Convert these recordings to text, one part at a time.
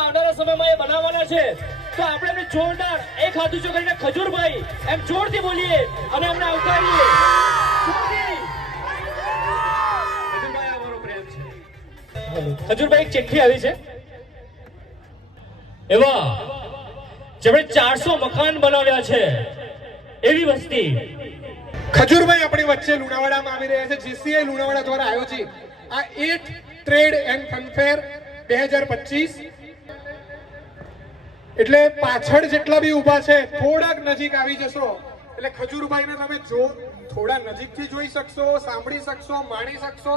આવનારા સમયમાં એ બનાવવાના છે તો આપણે એમને જોરદાર એક હાથ ઊંચો કરીને ખજૂરભાઈ એમ જોરથી બોલીએ અને એમને આવકારીએ. ખજૂરભાઈ એક ચિઠ્ઠી આવી છે એવા જેમણે 400 મકાન બનાવ્યા છે એવી વસ્તી. ખજૂરભાઈ આપણી વચ્ચે લુણાવાડામાં આવી રહ્યા છે. જીસીઆઈ લુણાવાડા દ્વારા આયોજિત આ 8 ટ્રેડ એન્ડ ફનફેર 2025. એટલે પાછળ જેટલા બી ઊભા છે થોડાક નજીક આવી જશો એટલે ખજૂરભાઈને તમે થોડા નજીકથી જોઈ શકશો, સાંભળી શકશો, માણી શકશો.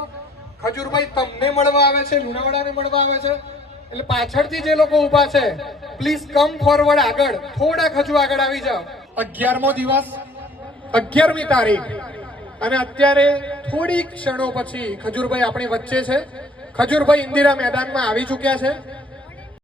ખજૂરભાઈ તમને મળવા આવે છે, લુણાવાડાને મળવા આવે છે. એટલે પાછળથી જે લોકો ઊભા છે પ્લીઝ કમ ફોરવર્ડ, આગળ થોડાક હજુ આગળ આવી જાઓ. 11મો દિવસ, 11મી તારીખ અને અત્યારે થોડી ક્ષણો પછી ખજૂરભાઈ આપણી વચ્ચે છે. ખજૂરભાઈ ઇન્દિરા મેદાનમાં આવી ચૂક્યા છે.